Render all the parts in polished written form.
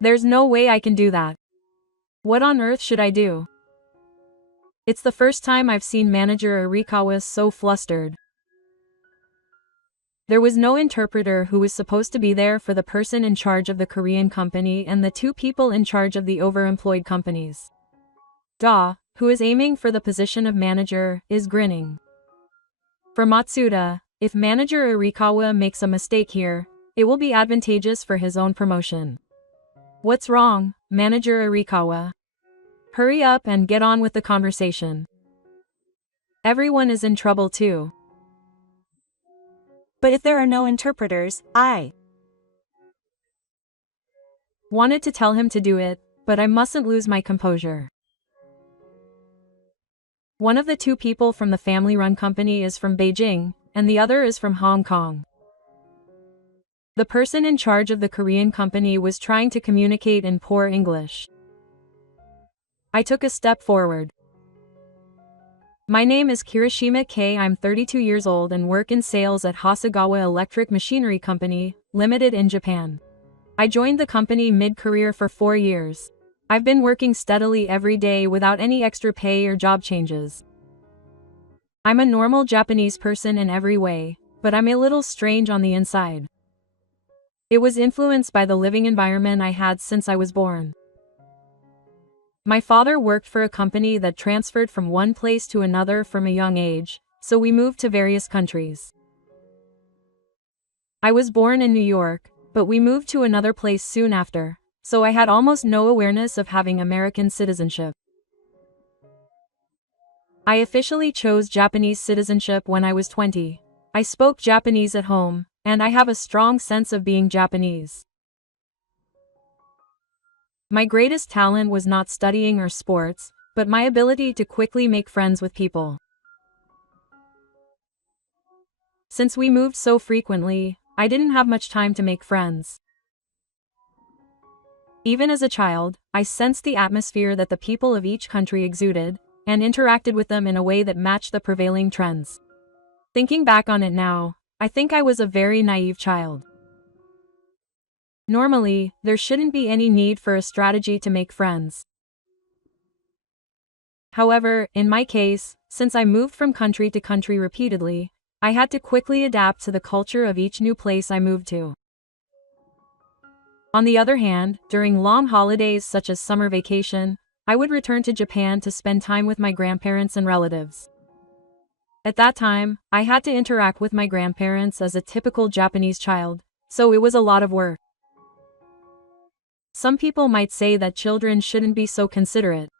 There's no way I can do that. What on earth should I do? It's the first time I've seen Manager Arikawa so flustered. There was no interpreter who was supposed to be there for the person in charge of the Korean company and the two people in charge of the overemployed companies. Da, who is aiming for the position of manager, is grinning. For Matsuda, if Manager Arikawa makes a mistake here, it will be advantageous for his own promotion. What's wrong, Manager Arikawa? Hurry up and get on with the conversation. Everyone is in trouble too. But if there are no interpreters, I wanted to tell him to do it, but I mustn't lose my composure. One of the two people from the family-run company is from Beijing, and the other is from Hong Kong. The person in charge of the Korean company was trying to communicate in poor English. I took a step forward. My name is Kirishima K. I'm 32 years old and work in sales at Hasegawa Electric Machinery Company, Limited in Japan. I joined the company mid-career for 4 years. I've been working steadily every day without any extra pay or job changes. I'm a normal Japanese person in every way, but I'm a little strange on the inside. It was influenced by the living environment I had since I was born. My father worked for a company that transferred from one place to another from a young age, so we moved to various countries. I was born in New York, but we moved to another place soon after, so I had almost no awareness of having American citizenship. I officially chose Japanese citizenship when I was 20. I spoke Japanese at home, and I have a strong sense of being Japanese. My greatest talent was not studying or sports, but my ability to quickly make friends with people. Since we moved so frequently, I didn't have much time to make friends. Even as a child, I sensed the atmosphere that the people of each country exuded, and interacted with them in a way that matched the prevailing trends. Thinking back on it now, I think I was a very naive child. Normally, there shouldn't be any need for a strategy to make friends. However, in my case, since I moved from country to country repeatedly, I had to quickly adapt to the culture of each new place I moved to. On the other hand, during long holidays such as summer vacation, I would return to Japan to spend time with my grandparents and relatives. At that time, I had to interact with my grandparents as a typical Japanese child, so it was a lot of work. Some people might say that children shouldn't be so considerate.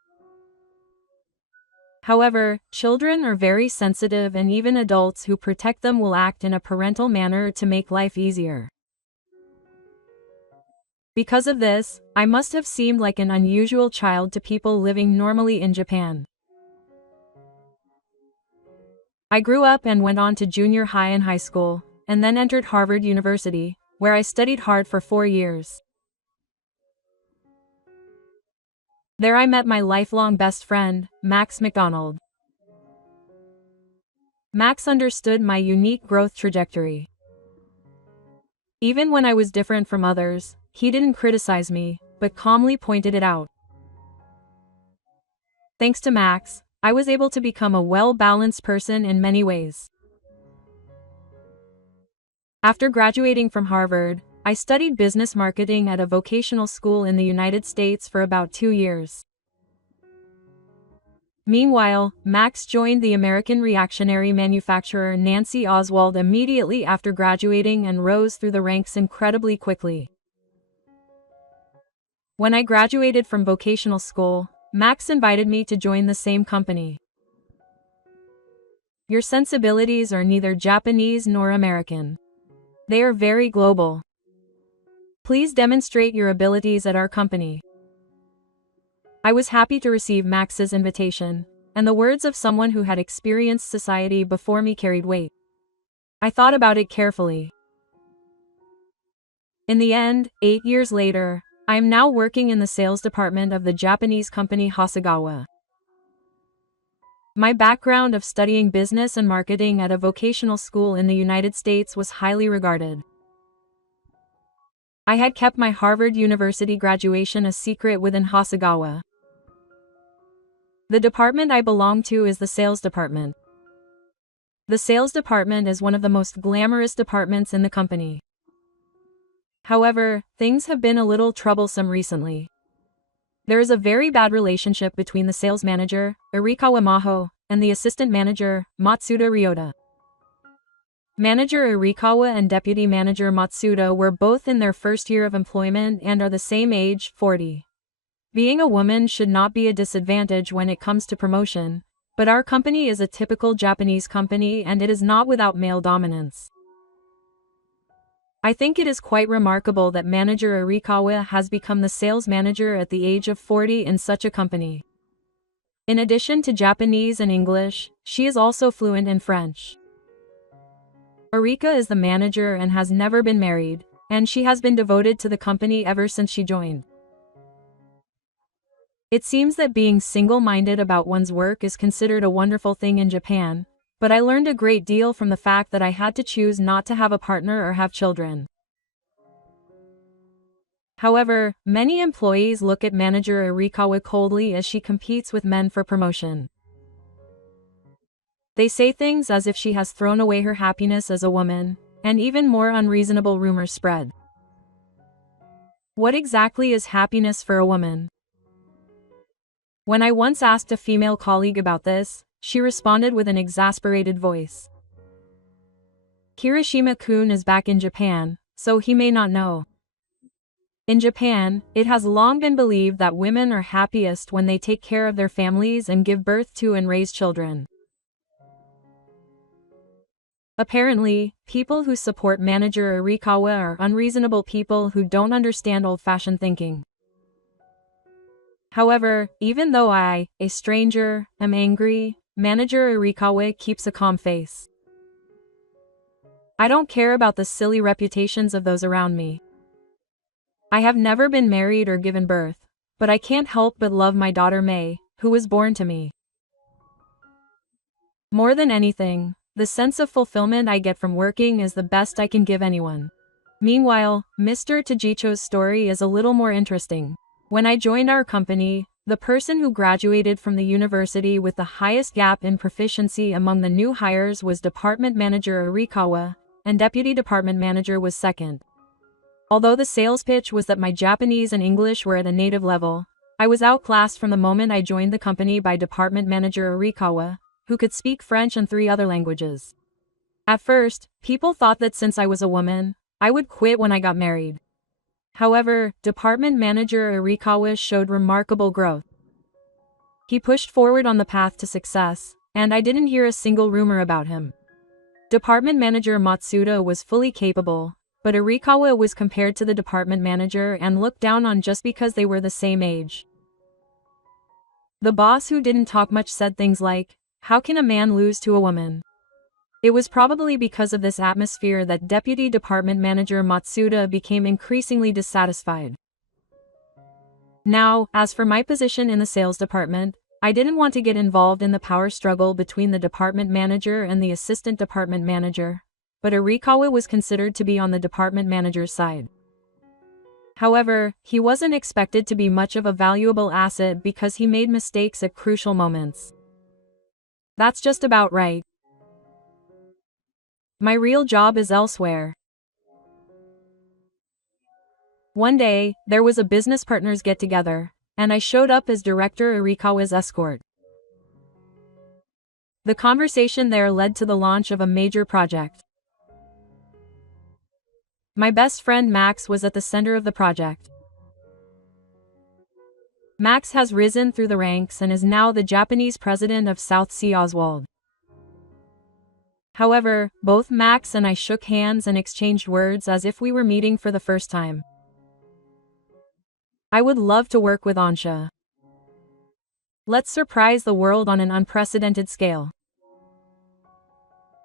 However, children are very sensitive and even adults who protect them will act in a parental manner to make life easier. Because of this, I must have seemed like an unusual child to people living normally in Japan. I grew up and went on to junior high and high school, and then entered Harvard University, where I studied hard for 4 years. There I met my lifelong best friend, Max McDonald. Max understood my unique growth trajectory. Even when I was different from others, he didn't criticize me, but calmly pointed it out. Thanks to Max, I was able to become a well-balanced person in many ways. After graduating from Harvard, I studied business marketing at a vocational school in the United States for about 2 years. Meanwhile, Max joined the American reactionary manufacturer Nancy Oswald immediately after graduating and rose through the ranks incredibly quickly. When I graduated from vocational school, Max invited me to join the same company. Your sensibilities are neither Japanese nor American. They are very global. Please demonstrate your abilities at our company. I was happy to receive Max's invitation, and the words of someone who had experienced society before me carried weight. I thought about it carefully. In the end, 8 years later, I am now working in the sales department of the Japanese company Hasegawa. My background of studying business and marketing at a vocational school in the United States was highly regarded. I had kept my Harvard University graduation a secret within Hasegawa. The department I belong to is the sales department. The sales department is one of the most glamorous departments in the company. However, things have been a little troublesome recently. There is a very bad relationship between the sales manager, Arikawa Maho, and the assistant manager, Matsuda Ryota. Manager Arikawa and deputy manager Matsuda were both in their first year of employment and are the same age, 40. Being a woman should not be a disadvantage when it comes to promotion, but our company is a typical Japanese company and it is not without male dominance. I think it is quite remarkable that manager Arikawa has become the sales manager at the age of 40 in such a company. In addition to Japanese and English, she is also fluent in French. Arika is the manager and has never been married, and she has been devoted to the company ever since she joined. It seems that being single-minded about one's work is considered a wonderful thing in Japan, but I learned a great deal from the fact that I had to choose not to have a partner or have children. However, many employees look at manager Arikawa coldly as she competes with men for promotion. They say things as if she has thrown away her happiness as a woman, and even more unreasonable rumors spread. What exactly is happiness for a woman? When I once asked a female colleague about this, she responded with an exasperated voice. Kirishima-kun is back in Japan, so he may not know. In Japan, it has long been believed that women are happiest when they take care of their families and give birth to and raise children. Apparently, people who support manager Arikawa are unreasonable people who don't understand old-fashioned thinking. However, even though I, a stranger, am angry, manager Arikawa keeps a calm face. I don't care about the silly reputations of those around me. I have never been married or given birth, but I can't help but love my daughter May, who was born to me. More than anything, the sense of fulfillment I get from working is the best I can give anyone. Meanwhile, Mr. Tajicho's story is a little more interesting. When I joined our company, the person who graduated from the university with the highest gap in proficiency among the new hires was department manager Arikawa, and deputy department manager was second. Although the sales pitch was that my Japanese and English were at a native level, I was outclassed from the moment I joined the company by department manager Arikawa, who could speak French and 3 other languages. At first, people thought that since I was a woman, I would quit when I got married. However, department manager Arikawa showed remarkable growth. He pushed forward on the path to success, and I didn't hear a single rumor about him. Department manager Matsuda was fully capable, but Arikawa was compared to the department manager and looked down on just because they were the same age. The boss who didn't talk much said things like, "How can a man lose to a woman?" It was probably because of this atmosphere that deputy department manager Matsuda became increasingly dissatisfied. Now, as for my position in the sales department, I didn't want to get involved in the power struggle between the department manager and the assistant department manager, but Arikawa was considered to be on the department manager's side. However, he wasn't expected to be much of a valuable asset because he made mistakes at crucial moments. That's just about right. My real job is elsewhere. One day, there was a business partners get-together, and I showed up as Director Arikawa's escort. The conversation there led to the launch of a major project. My best friend Max was at the center of the project. Max has risen through the ranks and is now the Japanese president of South Sea Oswald. However, both Max and I shook hands and exchanged words as if we were meeting for the first time. I would love to work with Ansha. Let's surprise the world on an unprecedented scale.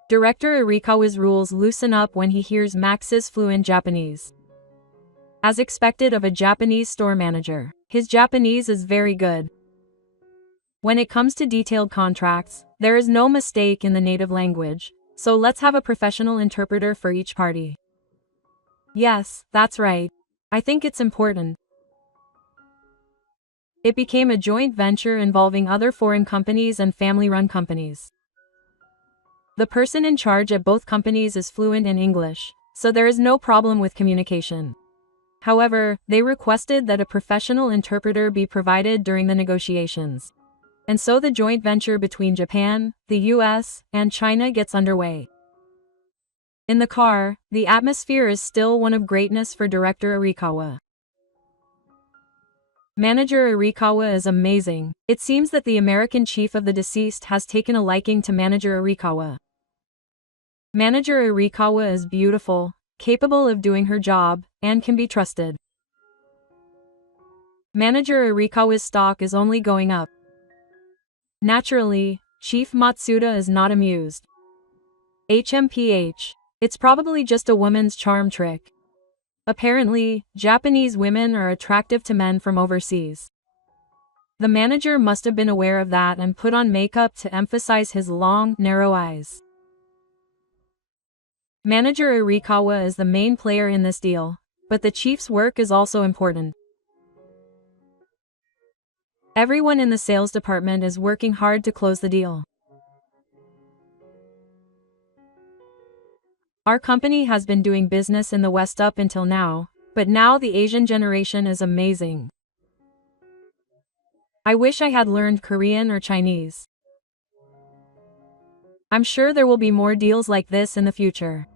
Director Arikawa's rules loosen up when he hears Max's fluent Japanese. As expected of a Japanese store manager, his Japanese is very good. When it comes to detailed contracts, there is no mistake in the native language, so let's have a professional interpreter for each party. Yes, that's right. I think it's important. It became a joint venture involving other foreign companies and family-run companies. The person in charge at both companies is fluent in English, so there is no problem with communication. However, they requested that a professional interpreter be provided during the negotiations. And so the joint venture between Japan, the US, and China gets underway. In the car, the atmosphere is still one of greatness for director Arikawa. Manager Arikawa is amazing. It seems that the American chief of the deceased has taken a liking to Manager Arikawa. Manager Arikawa is beautiful, capable of doing her job, and can be trusted. Manager Arikawa's stock is only going up. Naturally, Chief Matsuda is not amused. HMPH. It's probably just a woman's charm trick. Apparently, Japanese women are attractive to men from overseas. The manager must have been aware of that and put on makeup to emphasize his long, narrow eyes. Manager Arikawa is the main player in this deal, but the chief's work is also important. Everyone in the sales department is working hard to close the deal. Our company has been doing business in the West up until now, but now the Asian generation is amazing. I wish I had learned Korean or Chinese. I'm sure there will be more deals like this in the future.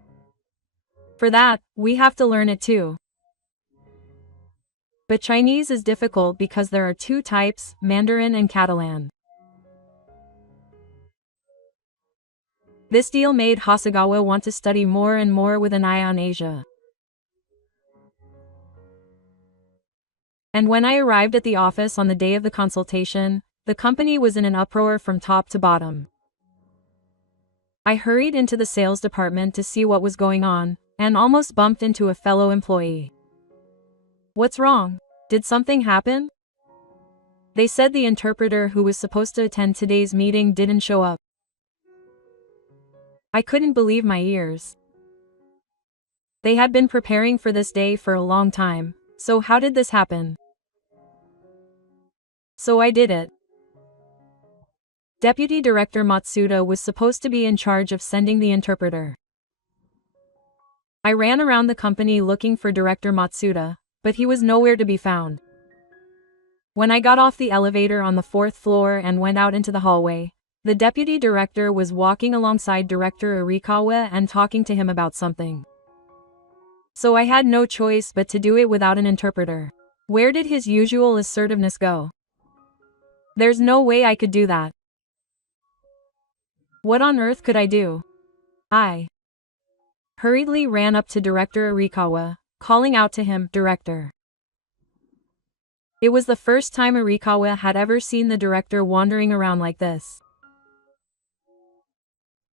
For that, we have to learn it too. But Chinese is difficult because there are two types, Mandarin and Catalan. This deal made Hasegawa want to study more and more with an eye on Asia. And when I arrived at the office on the day of the consultation, the company was in an uproar from top to bottom. I hurried into the sales department to see what was going on, and almost bumped into a fellow employee. What's wrong? Did something happen? They said the interpreter who was supposed to attend today's meeting didn't show up. I couldn't believe my ears. They had been preparing for this day for a long time, so how did this happen? So I did it. Deputy Director Matsuda was supposed to be in charge of sending the interpreter. I ran around the company looking for Director Matsuda, but he was nowhere to be found. When I got off the elevator on the 4th floor and went out into the hallway, the deputy director was walking alongside Director Arikawa and talking to him about something. So I had no choice but to do it without an interpreter. Where did his usual assertiveness go? There's no way I could do that. What on earth could I do? I hurriedly ran up to Director Arikawa, calling out to him, "Director." It was the first time Arikawa had ever seen the director wandering around like this.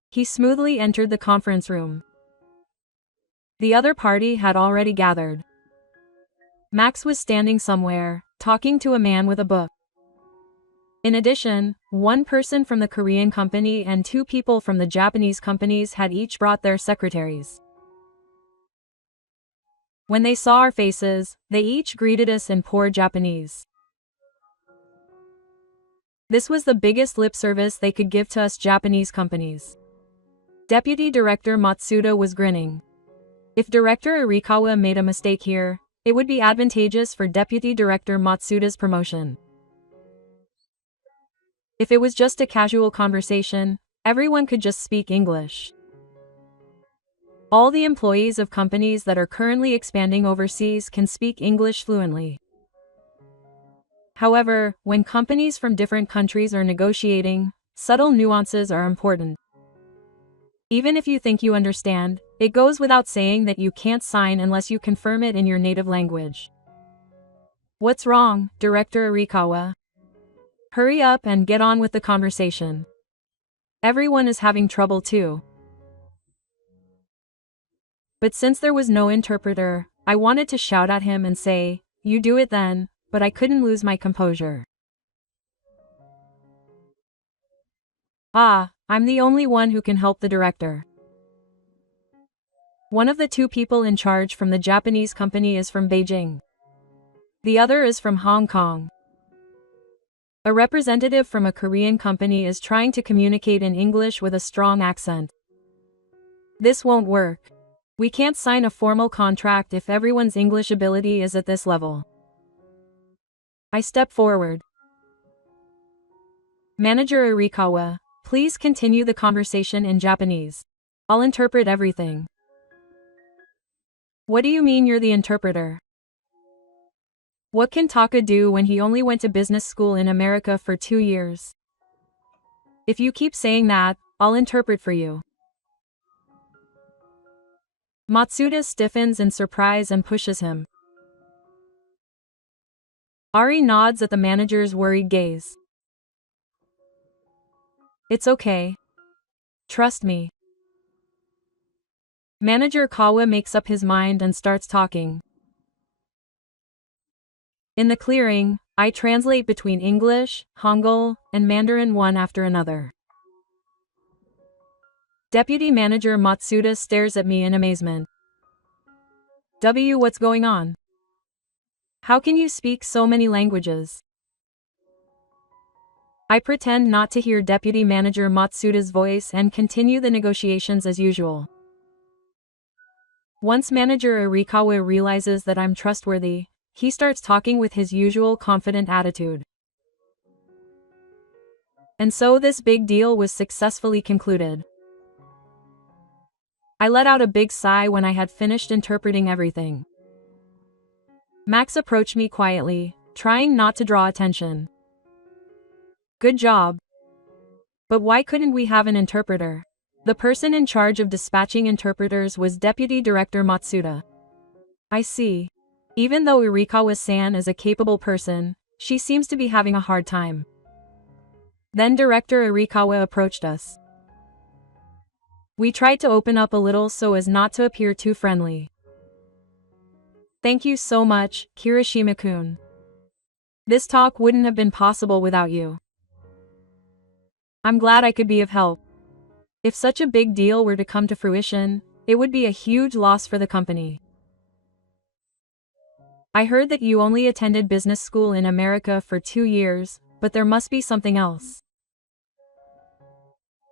He smoothly entered the conference room. The other party had already gathered. Max was standing somewhere, talking to a man with a book. In addition, one person from the Korean company and two people from the Japanese companies had each brought their secretaries. When they saw our faces, they each greeted us in poor Japanese. This was the biggest lip service they could give to us Japanese companies. Deputy Director Matsuda was grinning. If Director Arikawa made a mistake here, it would be advantageous for Deputy Director Matsuda's promotion. If it was just a casual conversation, everyone could just speak English. All the employees of companies that are currently expanding overseas can speak English fluently. However, when companies from different countries are negotiating, subtle nuances are important. Even if you think you understand, it goes without saying that you can't sign unless you confirm it in your native language. What's wrong, Director Arikawa? Hurry up and get on with the conversation. Everyone is having trouble too. But since there was no interpreter, I wanted to shout at him and say, "You do it then," but I couldn't lose my composure. I'm the only one who can help the director. One of the two people in charge from the Japanese company is from Beijing. The other is from Hong Kong. A representative from a Korean company is trying to communicate in English with a strong accent. This won't work. We can't sign a formal contract if everyone's English ability is at this level. I step forward. Manager Arikawa, please continue the conversation in Japanese. I'll interpret everything. What do you mean you're the interpreter? What can Taka do when he only went to business school in America for 2 years? If you keep saying that, I'll interpret for you. Matsuda stiffens in surprise and pushes him. Ari nods at the manager's worried gaze. It's okay. Trust me. Manager Kawa makes up his mind and starts talking. In the clearing, I translate between English, Hangul, and Mandarin one after another. Deputy Manager Matsuda stares at me in amazement. What's going on? How can you speak so many languages? I pretend not to hear Deputy Manager Matsuda's voice and continue the negotiations as usual. Once Manager Arikawa realizes that I'm trustworthy, he starts talking with his usual confident attitude. And so this big deal was successfully concluded. I let out a big sigh when I had finished interpreting everything. Max approached me quietly, trying not to draw attention. Good job. But why couldn't we have an interpreter? The person in charge of dispatching interpreters was Deputy Director Matsuda. I see. Even though Irikawa-san is a capable person, she seems to be having a hard time. Then Director Irikawa approached us. We tried to open up a little so as not to appear too friendly. Thank you so much, Kirishima-kun. This talk wouldn't have been possible without you. I'm glad I could be of help. If such a big deal were to come to fruition, it would be a huge loss for the company. I heard that you only attended business school in America for 2 years, but there must be something else.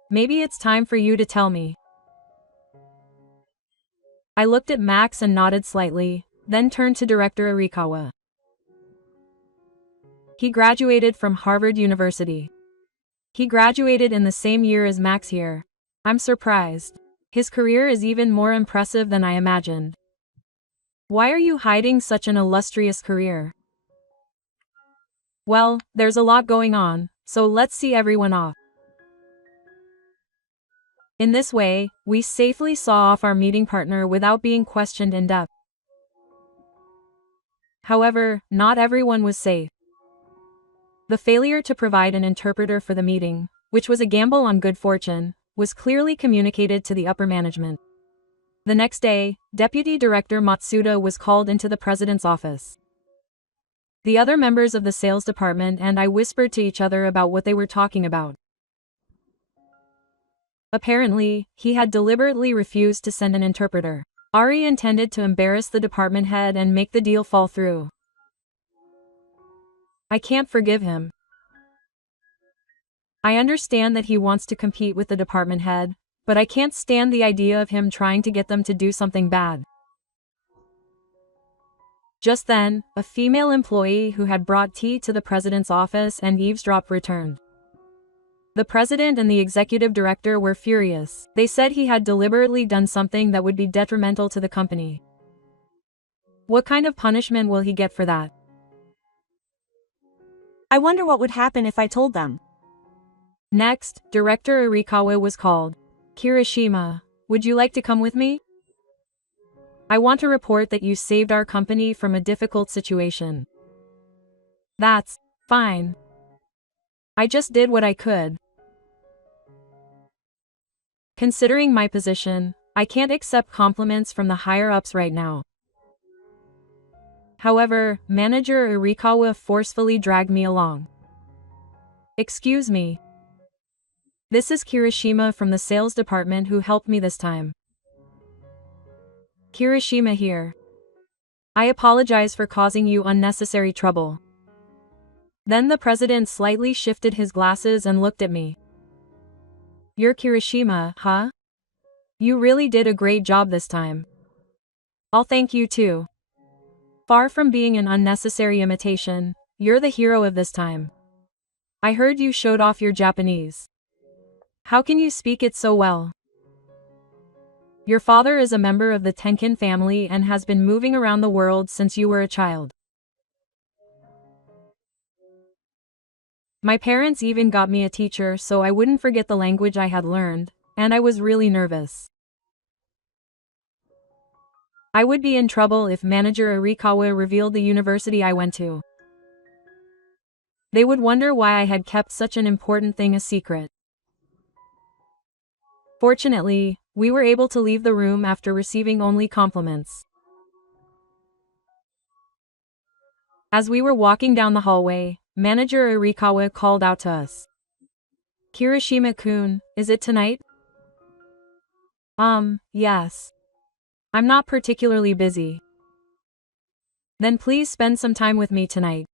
Maybe it's time for you to tell me. I looked at Max and nodded slightly, then turned to Director Arikawa. He graduated from Harvard University. He graduated in the same year as Max here. I'm surprised. His career is even more impressive than I imagined. Why are you hiding such an illustrious career? Well, there's a lot going on, so let's see everyone off. In this way, we safely saw off our meeting partner without being questioned in depth. However, not everyone was safe. The failure to provide an interpreter for the meeting, which was a gamble on good fortune, was clearly communicated to the upper management. The next day, Deputy Director Matsuda was called into the president's office. The other members of the sales department and I whispered to each other about what they were talking about. Apparently, he had deliberately refused to send an interpreter. Ari intended to embarrass the department head and make the deal fall through. I can't forgive him. I understand that he wants to compete with the department head, but I can't stand the idea of him trying to get them to do something bad. Just then, a female employee who had brought tea to the president's office and eavesdropped returned. The president and the executive director were furious. They said he had deliberately done something that would be detrimental to the company. What kind of punishment will he get for that? I wonder what would happen if I told them. Next, Director Arikawa was called. Kirishima, would you like to come with me? I want to report that you saved our company from a difficult situation. That's fine. I just did what I could. Considering my position, I can't accept compliments from the higher-ups right now. However, Manager Arikawa forcefully dragged me along. Excuse me. This is Kirishima from the sales department who helped me this time. Kirishima here. I apologize for causing you unnecessary trouble. Then the president slightly shifted his glasses and looked at me. You're Kirishima, huh? You really did a great job this time. I'll thank you too. Far from being an unnecessary imitation, you're the hero of this time. I heard you showed off your Japanese. How can you speak it so well? Your father is a member of the Tenkan family and has been moving around the world since you were a child. My parents even got me a teacher so I wouldn't forget the language I had learned, and I was really nervous. I would be in trouble if Manager Arikawa revealed the university I went to. They would wonder why I had kept such an important thing a secret. Fortunately, we were able to leave the room after receiving only compliments. As we were walking down the hallway, Manager Arikawa called out to us. Kirishima-kun, is it tonight? Yes. I'm not particularly busy. Then please spend some time with me tonight.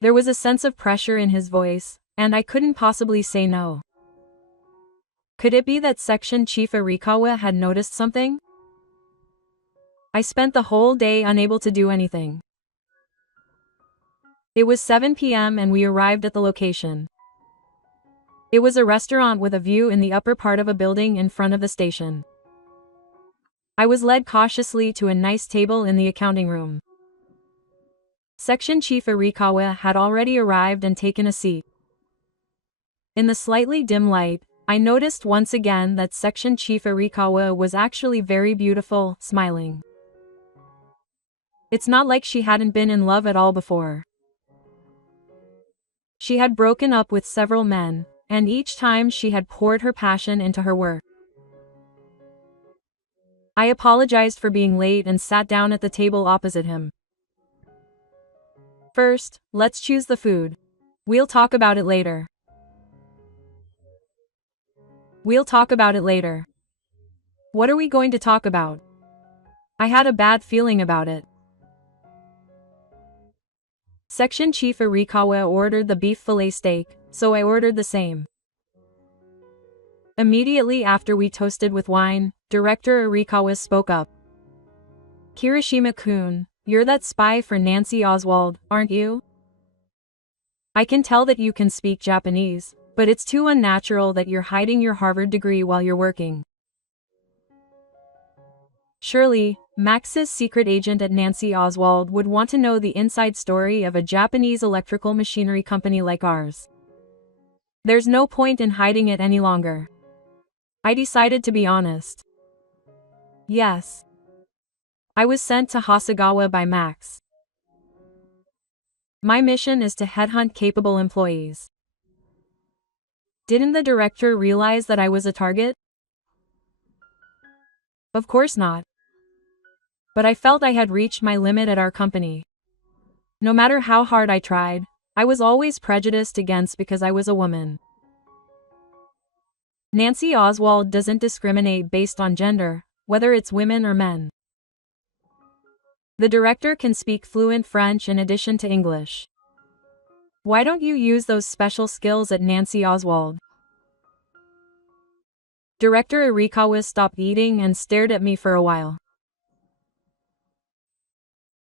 There was a sense of pressure in his voice, and I couldn't possibly say no. Could it be that Section Chief Arikawa had noticed something? I spent the whole day unable to do anything. It was 7 p.m. and we arrived at the location. It was a restaurant with a view in the upper part of a building in front of the station. I was led cautiously to a nice table in the accounting room. Section Chief Arikawa had already arrived and taken a seat. In the slightly dim light, I noticed once again that Section Chief Arikawa was actually very beautiful, smiling. It's not like she hadn't been in love at all before. She had broken up with several men, and each time she had poured her passion into her work. I apologized for being late and sat down at the table opposite him. First, let's choose the food. We'll talk about it later. We'll talk about it later. What are we going to talk about? I had a bad feeling about it. Section Chief Arikawa ordered the beef fillet steak, so I ordered the same. Immediately after we toasted with wine, Director Arikawa spoke up. Kirishima-kun, you're that spy for Nancy Oswald, aren't you? I can tell that you can speak Japanese, but it's too unnatural that you're hiding your Harvard degree while you're working. Surely, Max's secret agent at Nancy Oswald would want to know the inside story of a Japanese electrical machinery company like ours. There's no point in hiding it any longer. I decided to be honest. Yes. I was sent to Hasegawa by Max. My mission is to headhunt capable employees. Didn't the director realize that I was a target? Of course not. But I felt I had reached my limit at our company. No matter how hard I tried, I was always prejudiced against because I was a woman. Nancy Oswald doesn't discriminate based on gender, whether it's women or men. The director can speak fluent French in addition to English. Why don't you use those special skills at Nancy Oswald? Director Arikawa stopped eating and stared at me for a while.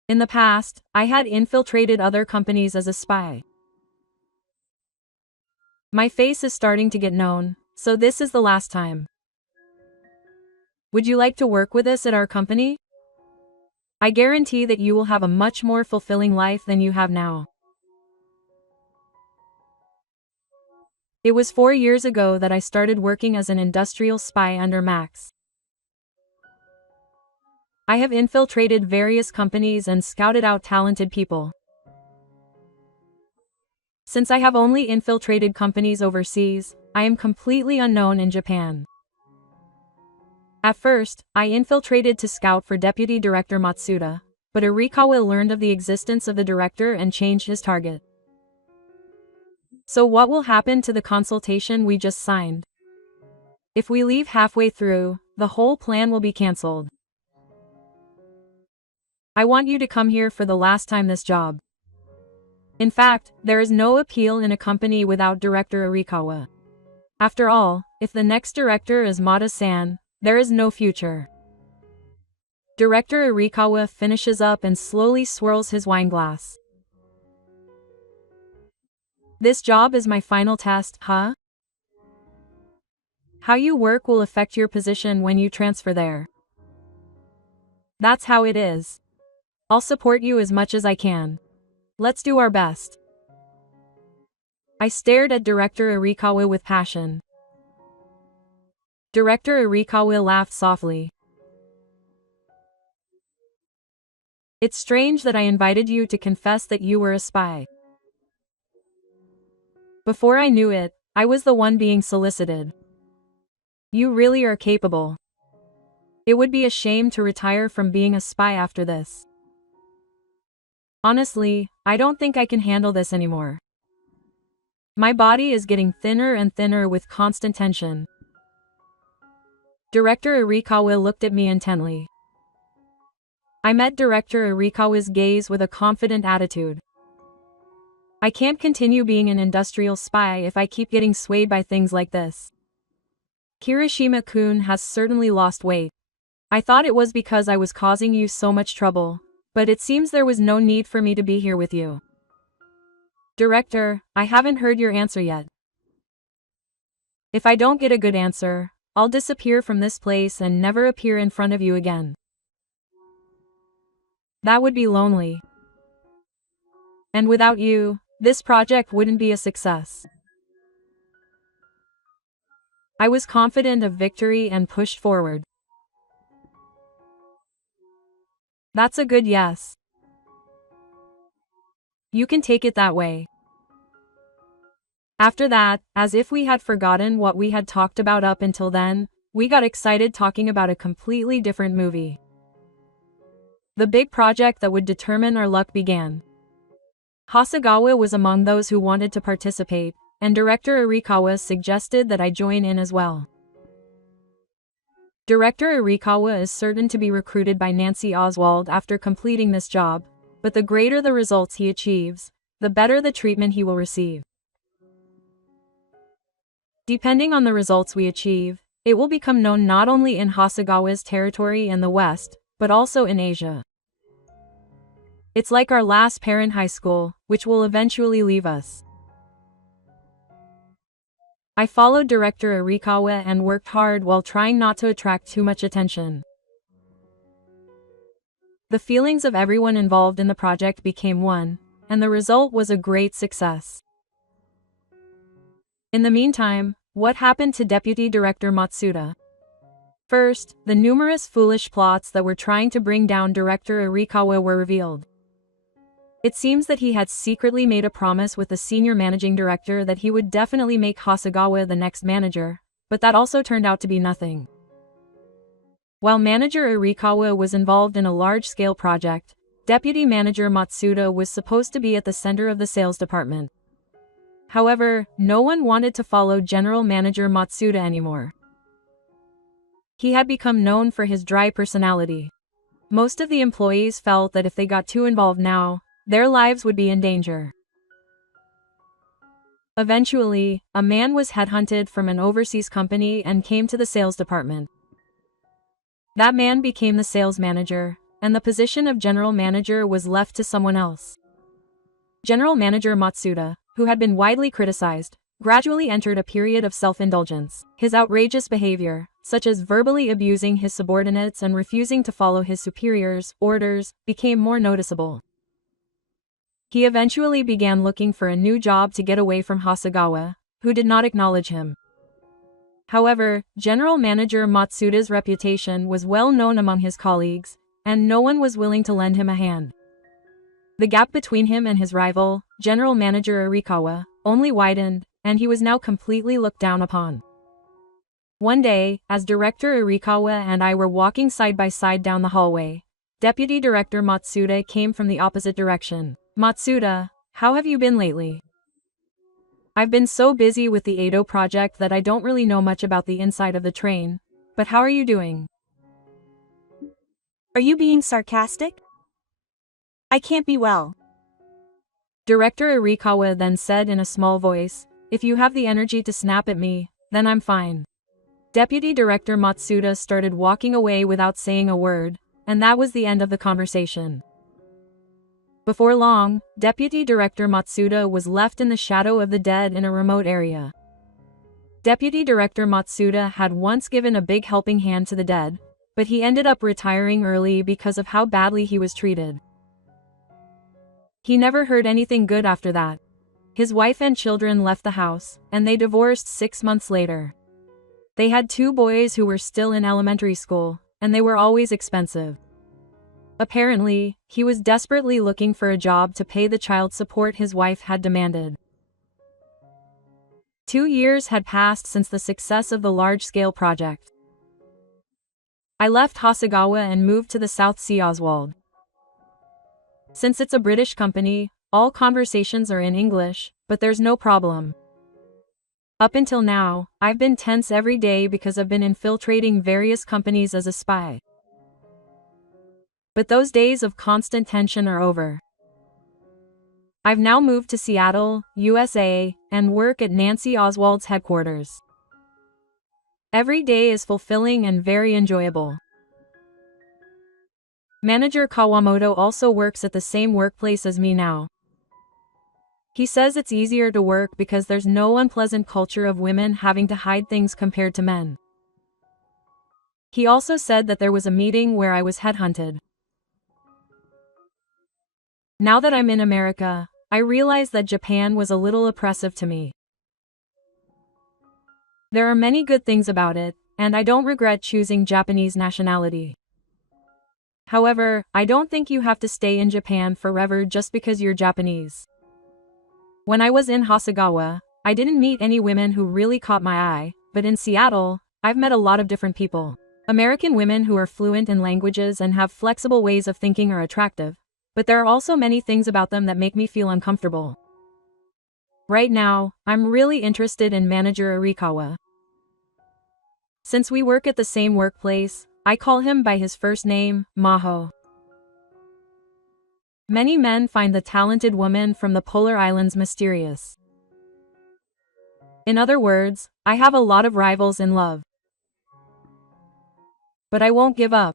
In the past, I had infiltrated other companies as a spy. My face is starting to get known, so this is the last time. Would you like to work with us at our company? I guarantee that you will have a much more fulfilling life than you have now. It was 4 years ago that I started working as an industrial spy under Max. I have infiltrated various companies and scouted out talented people. Since I have only infiltrated companies overseas, I am completely unknown in Japan. At first, I infiltrated to scout for Deputy Director Matsuda, but Arikawa learned of the existence of the director and changed his target. So what will happen to the consultation we just signed? If we leave halfway through, the whole plan will be cancelled. I want you to come here for the last time this job. In fact, there is no appeal in a company without Director Arikawa. After all, if the next director is Mata-san, there is no future. Director Arikawa finishes up and slowly swirls his wine glass. This job is my final test, huh? How you work will affect your position when you transfer there. That's how it is. I'll support you as much as I can. Let's do our best. I stared at Director Arikawa with passion. Director Arikawa laughed softly. It's strange that I invited you to confess that you were a spy. Before I knew it, I was the one being solicited. You really are capable. It would be a shame to retire from being a spy after this. Honestly, I don't think I can handle this anymore. My body is getting thinner and thinner with constant tension. Director Arikawa looked at me intently. I met Director Arikawa's gaze with a confident attitude. I can't continue being an industrial spy if I keep getting swayed by things like this. Kirishima-kun has certainly lost weight. I thought it was because I was causing you so much trouble, but it seems there was no need for me to be here with you. Director, I haven't heard your answer yet. If I don't get a good answer, I'll disappear from this place and never appear in front of you again. That would be lonely. And without you, this project wouldn't be a success. I was confident of victory and pushed forward. That's a good yes. You can take it that way. After that, as if we had forgotten what we had talked about up until then, we got excited talking about a completely different movie. The big project that would determine our luck began. Hasegawa was among those who wanted to participate, and Director Arikawa suggested that I join in as well. Director Arikawa is certain to be recruited by Nancy Oswald after completing this job, but the greater the results he achieves, the better the treatment he will receive. Depending on the results we achieve, it will become known not only in Hasegawa's territory in the West, but also in Asia. It's like our last parent high school, which will eventually leave us. I followed Director Arikawa and worked hard while trying not to attract too much attention. The feelings of everyone involved in the project became one, and the result was a great success. In the meantime, what happened to Deputy Director Matsuda? First, the numerous foolish plots that were trying to bring down Director Arikawa were revealed. It seems that he had secretly made a promise with the senior managing director that he would definitely make Hasegawa the next manager, but that also turned out to be nothing. While Manager Arikawa was involved in a large-scale project, Deputy Manager Matsuda was supposed to be at the center of the sales department. However, no one wanted to follow General Manager Matsuda anymore. He had become known for his dry personality. Most of the employees felt that if they got too involved now, their lives would be in danger. Eventually, a man was headhunted from an overseas company and came to the sales department. That man became the sales manager, and the position of general manager was left to someone else. General Manager Matsuda, who had been widely criticized, gradually entered a period of self-indulgence. His outrageous behavior, such as verbally abusing his subordinates and refusing to follow his superiors' orders, became more noticeable. He eventually began looking for a new job to get away from Hasegawa, who did not acknowledge him. However, General Manager Matsuda's reputation was well known among his colleagues, and no one was willing to lend him a hand. The gap between him and his rival, General Manager Arikawa, only widened, and he was now completely looked down upon. One day, as Director Arikawa and I were walking side by side down the hallway, Deputy Director Matsuda came from the opposite direction. Matsuda, how have you been lately? I've been so busy with the Edo project that I don't really know much about the inside of the train, But how are you doing? Are you being sarcastic? I can't be well. Director Arikawa then said in a small voice, "If you have the energy to snap at me, then I'm fine." Deputy Director Matsuda started walking away without saying a word, and that was the end of the conversation. Before long, Deputy Director Matsuda was left in the shadow of the dead in a remote area. Deputy Director Matsuda had once given a big helping hand to the dead, but he ended up retiring early because of how badly he was treated. He never heard anything good after that. His wife and children left the house, and they divorced 6 months later. They had 2 boys who were still in elementary school, and they were always expensive. Apparently, he was desperately looking for a job to pay the child support his wife had demanded. 2 years had passed since the success of the large-scale project. I left Hasegawa and moved to the South Sea Oswald. Since it's a British company, all conversations are in English, but there's no problem. Up until now, I've been tense every day because I've been infiltrating various companies as a spy. But those days of constant tension are over. I've now moved to Seattle, USA, and work at Nancy Oswald's headquarters. Every day is fulfilling and very enjoyable. Manager Kawamoto also works at the same workplace as me now. He says it's easier to work because there's no unpleasant culture of women having to hide things compared to men. He also said that there was a meeting where I was headhunted. Now that I'm in America, I realize that Japan was a little oppressive to me. There are many good things about it, and I don't regret choosing Japanese nationality. However, I don't think you have to stay in Japan forever just because you're Japanese. When I was in Hasegawa, I didn't meet any women who really caught my eye, but in Seattle, I've met a lot of different people. American women who are fluent in languages and have flexible ways of thinking are attractive, but there are also many things about them that make me feel uncomfortable. Right now, I'm really interested in Manager Arikawa. Since we work at the same workplace, I call him by his first name, Maho. Many men find the talented woman from the Polar Islands mysterious. In other words, I have a lot of rivals in love. But I won't give up.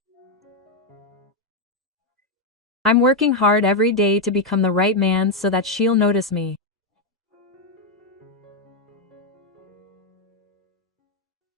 I'm working hard every day to become the right man so that she'll notice me.